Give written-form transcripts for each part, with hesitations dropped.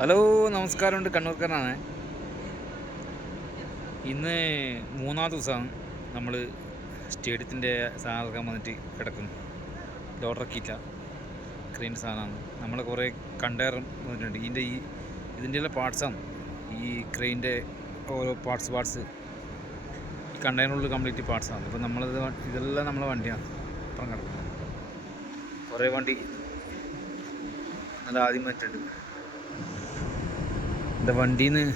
Hello, നമസ്കാരമുണ്ട്. കണ്ണൂർക്കാരനാണ്. ഇന്ന് മൂന്നാം ദിവസമാണ് നമ്മൾ സ്റ്റേഡിയത്തിൻ്റെ സാധനം ഇറക്കാൻ വന്നിട്ട് കിടക്കുന്നു. ലോഡറക്കിയില്ല, ക്രെയിൻ സാധനമാണ്. നമ്മൾ കുറേ കണ്ടെയ്നർ വന്നിട്ടുണ്ട്. ഇതിൻ്റെ എല്ലാം പാർട്സാണ് ഈ ക്രെയിൻ്റെ ഓരോ പാർട്സ് ഈ കണ്ടെയ്നറിനുള്ളിൽ കംപ്ലീറ്റ് പാർട്സാണ്. അപ്പോൾ ഇതെല്ലാം നമ്മളെ വണ്ടിയാണ് അപ്പുറം കിടക്കുന്നത്. കുറേ വണ്ടി നല്ല ആദ്യം വന്നിട്ടുണ്ട്. എൻ്റെ വണ്ടിയിൽ നിന്ന്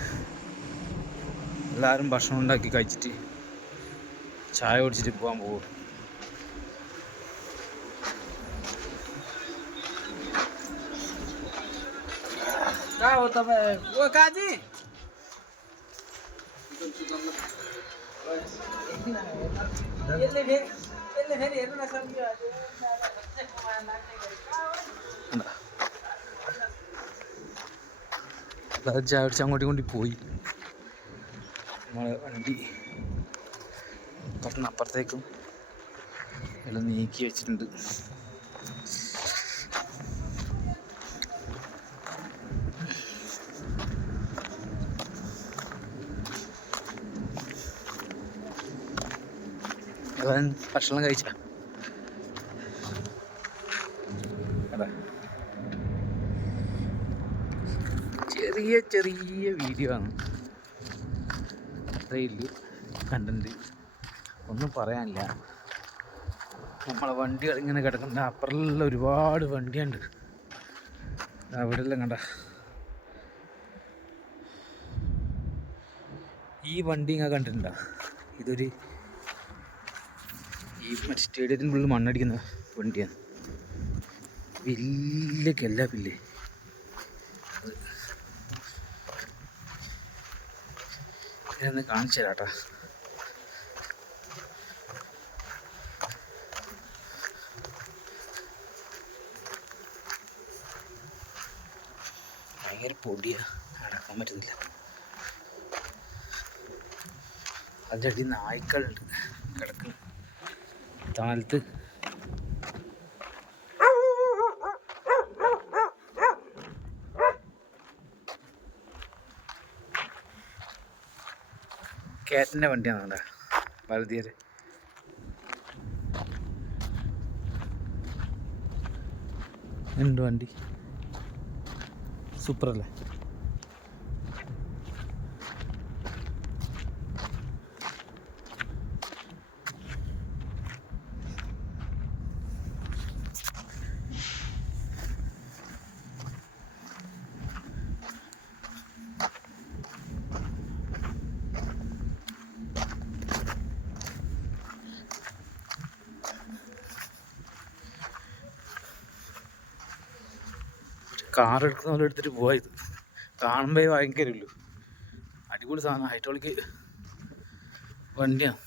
എല്ലാവരും ഭക്ഷണം ഉണ്ടാക്കി കഴിച്ചിട്ട് ചായ കുടിച്ചിട്ട് പോകാൻ പോകും. ചായ കുടിച്ച് അങ്ങോട്ടും കൊണ്ട് പോയി. നമ്മളെ വണ്ടി അപ്പുറത്തേക്കും എല്ലാം നീക്കി വെച്ചിട്ടുണ്ട്. അവൻ ഭക്ഷണം കഴിച്ച ചെറിയ വീഡിയോ ആണ്. അത്രയില്ല കണ്ടന്റ്, ഒന്നും പറയാനില്ല. നമ്മളെ വണ്ടികൾ ഇങ്ങനെ കിടക്കുന്ന അപ്പുറമുള്ള ഒരുപാട് വണ്ടിയുണ്ട്. അവിടെ എല്ലാം കണ്ട ഈ വണ്ടി ഇങ്ങനെ കണ്ടിട്ടുണ്ടോ? ഇതൊരു മറ്റേ സ്റ്റേഡിയത്തിൻ്റെ ഉള്ളിൽ മണ്ണടിക്കുന്ന വണ്ടിയാണ്. വലിയ കെല്ലാപ്പില്ലേ, ഇതൊന്ന് കാണിച്ചു തരാട്ടാ. ഭയങ്കര പൊടിയാ, അടക്കാൻ പറ്റുന്നില്ല. അതിൻ്റെ അടി നായ്ക്കളുണ്ട് കിടക്കുന്നു താഴത്ത്. കാറ്റിൻ്റെ വണ്ടിയാണ് അവിടെ ഭാരതീയർ. ഉണ്ട് വണ്ടി, സൂപ്പറല്ലേ? കാർ എടുക്കുന്ന പോലെ എടുത്തിട്ട് പോയത് കാണുമ്പോൾ ഭയങ്കരല്ലോ, അടിപൊളി സാധനം. ഹൈഡ്രോളിക് വണ്ടിയാണ്.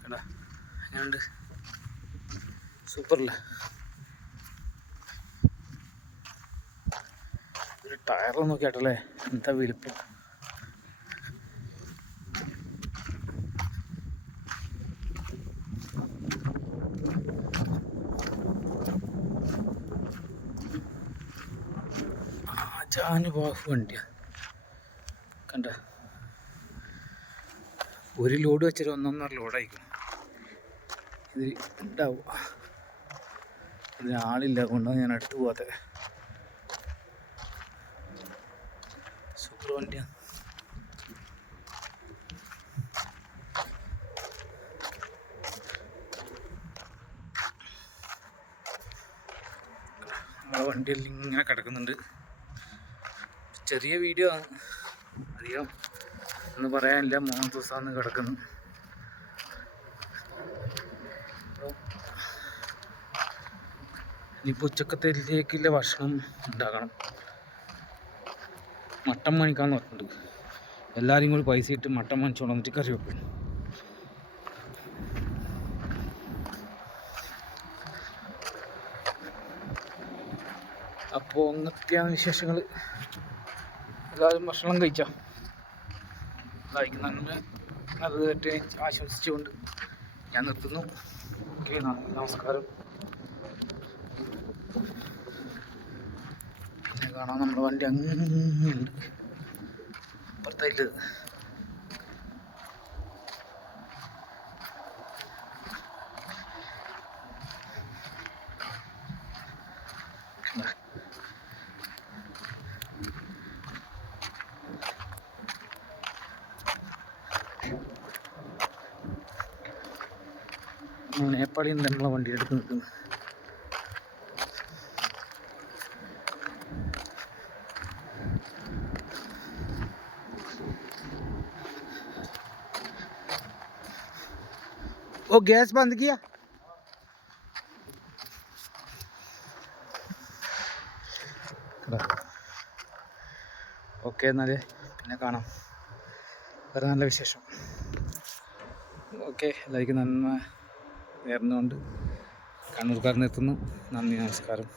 കേട്ടാ എങ്ങനെയുണ്ട്? സൂപ്പറല്ലേ? ഒരു ടയറൊന്നും നോക്കിയാട്ടല്ലേ, എന്താ വലിപ്പം. ജാനുബാഹു വണ്ടിയാണ് കണ്ട. ഒരു ലോഡ് വെച്ചിട്ട് 1.5 ലോഡായിരിക്കും ഇത് ഉണ്ടാവും. ഇതിനാളില്ല, കൊണ്ടാണ് ഞാൻ അടുത്ത് പോകാത്ത. സൂപ്പർ വണ്ടിയാണ്. നമ്മളെ വണ്ടിയെല്ലാം ഇങ്ങനെ കിടക്കുന്നുണ്ട്. ചെറിയ വീഡിയോ ആണ്, അധികം ഒന്നും പറയാനില്ല. 3 ദിവസമാണ് കിടക്കുന്നു. ഇനിയിപ്പോൾ ഉച്ചക്കത്തേക്കുള്ള ഭക്ഷണം ഉണ്ടാക്കണം. മട്ടൻ വാങ്ങിക്കാന്ന് പറഞ്ഞിട്ടുണ്ട്. എല്ലാവരും കൂടി പൈസ ഇട്ട് മട്ടൻ വാങ്ങിച്ചോണ്ട് വന്നിട്ട് കറി വെക്കും. അപ്പോൾ അങ്ങനത്തെയാണ് വിശേഷങ്ങൾ. എല്ലാവരും ഭക്ഷണം കഴിക്കുന്നതിന് അത് തെറ്റേ ആശംസിച്ചുകൊണ്ട് ഞാൻ നിർത്തുന്നു. ഓക്കെ, നമസ്കാരം. പിന്നെ കാണാൻ നമ്മുടെ വണ്ടി അങ്ങുണ്ട് അപ്പുറത്തായിട്ട്. നേപ്പാളിൽ നിന്ന് നമ്മളെ വണ്ടി എടുത്ത് നിൽക്കുന്നു. ओ गैस बंद किया? ഓക്കെ, എന്നാൽ പിന്നെ കാണാം. വേറെ നല്ല വിശേഷം. ഓക്കെ, എല്ലാവർക്കും നന്മ നേർന്നുകൊണ്ട് കണ്ണൂർക്കാർ നിർത്തുന്നു. നന്ദി, നമസ്കാരം.